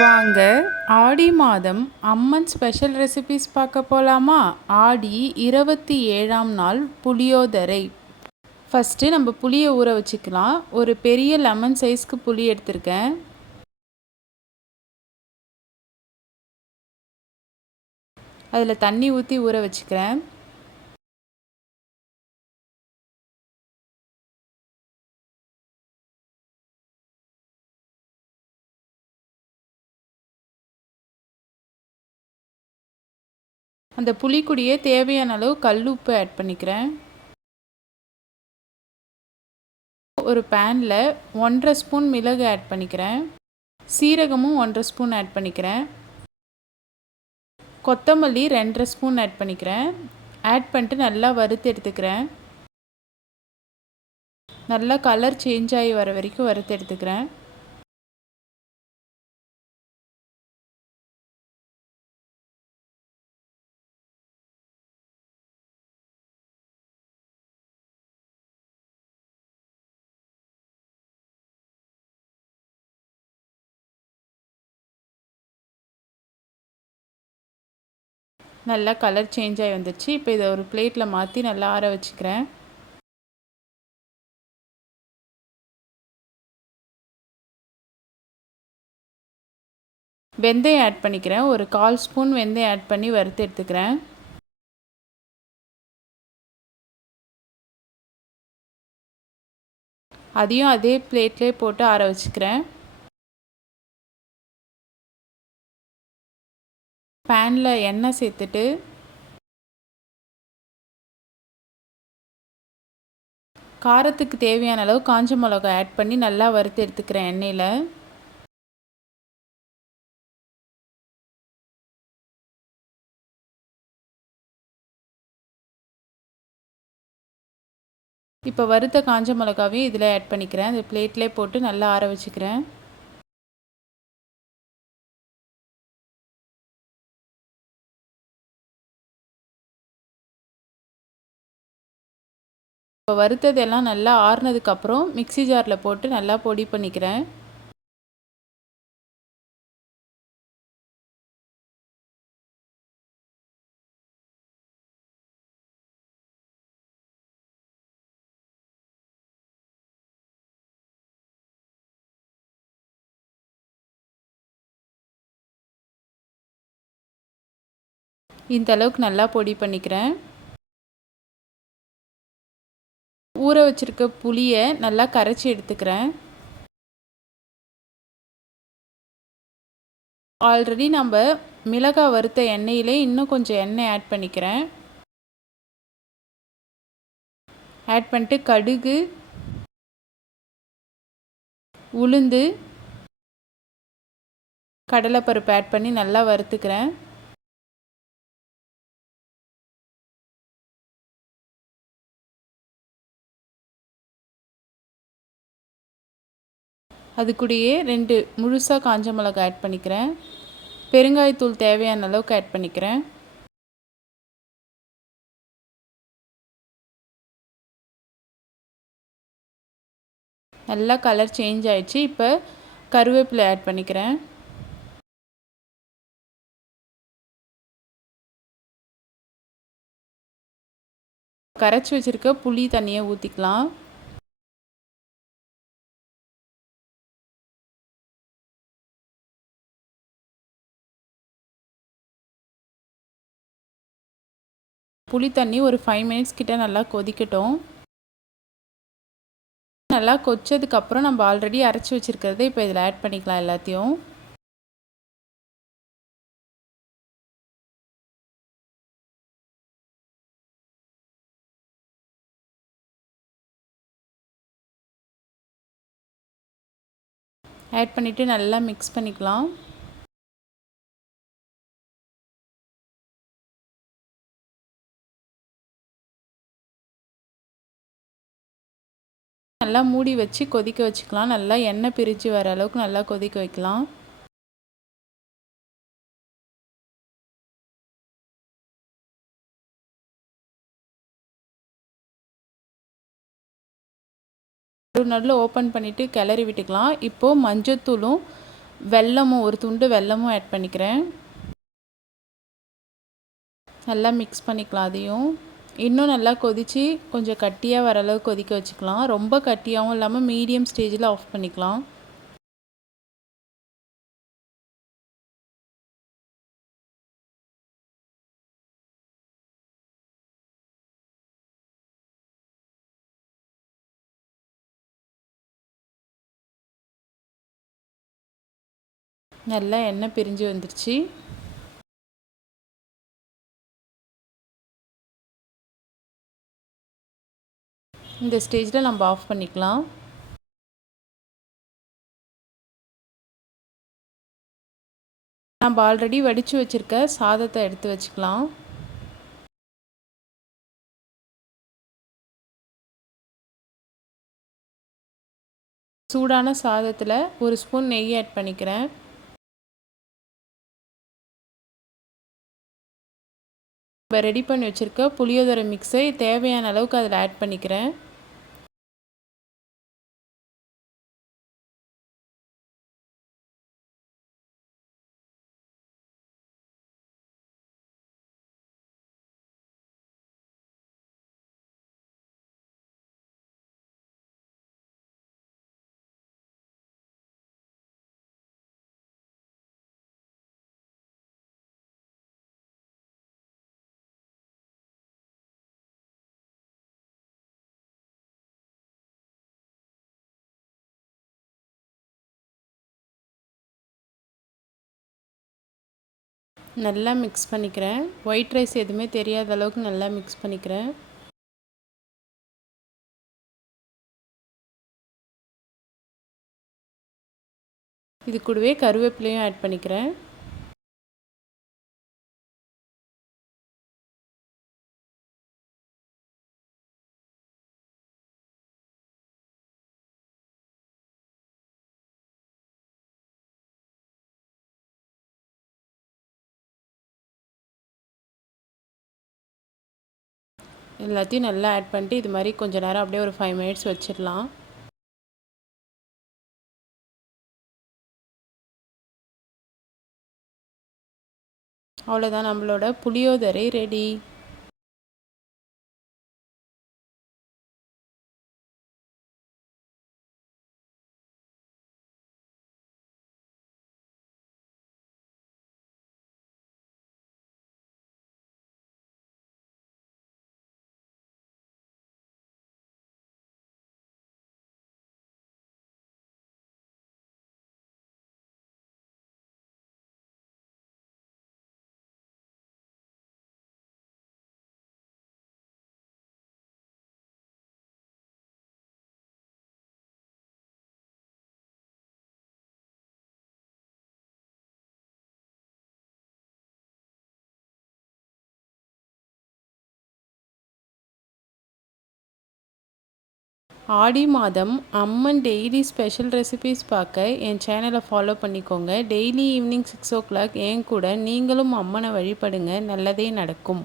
வாங்க ஆடி மாதம் அம்மன் special recipes பார்க்க போகலாமா? ஆடி 27ஆம் நாள் புளியோதரை. ஃபஸ்ட்டு நம்ம புளியை ஊற வச்சுக்கலாம். ஒரு பெரிய லெமன் சைஸ்க்கு புளி எடுத்திருக்கேன். அதில் தண்ணி ஊற்றி ஊற வச்சுக்கிறேன். அந்த புளிக்குடியே தேவையான அளவு கல் உப்பு ஆட் பண்ணிக்கிறேன். ஒரு பேனில் 1.5 ஸ்பூன் மிளகு ஆட் பண்ணிக்கிறேன். சீரகமும் 1.5 ஸ்பூன் ஆட் பண்ணிக்கிறேன். கொத்தமல்லி 2.5 ஸ்பூன் ஆட் பண்ணிக்கிறேன். ஆட் பண்ணிட்டு நல்லா வறுத்து எடுத்துக்கிறேன். நல்லா கலர் சேஞ்ச் ஆகி வர வரைக்கும் வறுத்து எடுத்துக்கிறேன். நல்லா கலர் சேஞ்ச் ஆகி வந்துடுச்சு. இப்போ இதை ஒரு பிளேட்டில் மாற்றி நல்லா ஆற வச்சுக்கிறேன். வெந்தயம் ஆட் பண்ணிக்கிறேன். ஒரு 1/4 ஸ்பூன் வெந்தயம் ஆட் பண்ணி வறுத்து எடுத்துக்கிறேன். அதையும் அதே பிளேட்லேயே போட்டு ஆற வச்சுக்கிறேன். பேனில் எண்ணெய் சேர்த்துட்டு காரத்துக்கு தேவையான அளவு காஞ்ச மிளகாய் ஆட் பண்ணி நல்லா வறுத்து எடுத்துக்கிறேன் எண்ணெயில். இப்போ வறுத்த காஞ்ச மிளகாவையும் இதில் ஆட் பண்ணிக்கிறேன். இந்த பிளேட்லேயே போட்டு நல்லா ஆற வச்சுக்கிறேன். இப்போ வறுத்ததெல்லாம் நல்லா ஆறுனதுக்கப்புறம் மிக்ஸி ஜாரில் போட்டு நல்லா பொடி பண்ணிக்கிறேன். இந்த அளவுக்கு நல்லா பொடி பண்ணிக்கிறேன். ஊற வச்சுருக்க புளியை நல்லா கரைச்சி எடுத்துக்கிறேன். ஆல்ரெடி நம்ம மிளகாய் வறுத்த எண்ணெயிலே இன்னும் கொஞ்சம் எண்ணெய் ஆட் பண்ணிக்கிறேன். ஆட் பண்ணிட்டு கடுகு, உளுந்து, கடலைப்பருப்பு ஆட் பண்ணி நல்லா வறுத்துக்கிறேன். அது கூடயே 2 முழுசாக காஞ்ச மிளகாய் ஆட் பண்ணிக்கிறேன். பெருங்காயத்தூள் தேவையான அளவுக்கு ஆட் பண்ணிக்கிறேன். நல்லா கலர் சேஞ்ச் ஆயிடுச்சு. இப்போ கருவேப்பிலை ஆட் பண்ணிக்கிறேன். கரைச்சி வச்சுருக்க புளி தண்ணியை ஊற்றிக்கலாம். புளி தண்ணி ஒரு 5 மினிட்ஸ் கிட்ட நல்லா கொதிக்கட்டும். நல்லா கொச்சதுக்கப்புறம் நம்ம ஆல்ரெடி அரைச்சி வச்சுருக்கிறத இப்போ இதில் ஆட் பண்ணிக்கலாம் எல்லாத்தையும். ஆட் பண்ணிவிட்டு நல்லா மிக்ஸ் பண்ணிக்கலாம். நல்லா மூடி வச்சு கொதிக்க வச்சுக்கலாம். நல்லா எண்ணெய் பிரித்து வர அளவுக்கு நல்லா கொதிக்க வைக்கலாம். நடுவில் ஓப்பன் பண்ணிவிட்டு கிளறி விட்டுக்கலாம். இப்போது மஞ்சத்தூளும் வெல்லமும் ஒரு துண்டு வெல்லமும் ஆட் பண்ணிக்கிறேன். நல்லா மிக்ஸ் பண்ணிக்கலாம் அதையும். இன்னும் நல்லா கொதித்து கொஞ்சம் கட்டியாக வர அளவுக்கு கொதிக்க வச்சுக்கலாம். ரொம்ப கட்டியாகவும் இல்லாமல் மீடியம் ஸ்டேஜில் ஆஃப் பண்ணிக்கலாம். நல்லா எண்ணெய் பிரிஞ்சு வந்துருச்சு. இந்த ஸ்டேஜில் நம்ம ஆஃப் பண்ணிக்கலாம். நம்ம ஆல்ரெடி வடித்து வச்சுருக்க சாதத்தை எடுத்து வச்சுக்கலாம். சூடான சாதத்தில் ஒரு ஸ்பூன் நெய் ஆட் பண்ணிக்கிறேன். இப்போ ரெடி பண்ணி வச்சுருக்க புளியோதரை மிக்ஸை தேவையான அளவுக்கு அதில் ஆட் பண்ணிக்கிறேன். நல்லா மிக்ஸ் பண்ணிக்கிறேன். ஒயிட் ரைஸ் எதுவுமே தெரியாத அளவுக்கு நல்லா மிக்ஸ் பண்ணிக்கிறேன். இது கூடவே கருவேப்பிலையும் ஆட் பண்ணிக்கிறேன். எல்லாத்தையும் நல்லா ஆட் பண்ணிட்டு இது மாதிரி கொஞ்சம் நேரம் அப்படியே ஒரு 5 மினிட்ஸ் வச்சிடலாம். அவ்வளோதான், நம்மளோட புளியோதரை ரெடி. ஆடி மாதம் அம்மன் டெய்லி ஸ்பெஷல் ரெசிபீஸ் பார்க்க என் சேனலை ஃபாலோ பண்ணிக்கோங்க. டெய்லி ஈவினிங் 6 o'clock என் கூட நீங்களும் அம்மனை வழிபடுங்க, நல்லதே நடக்கும்.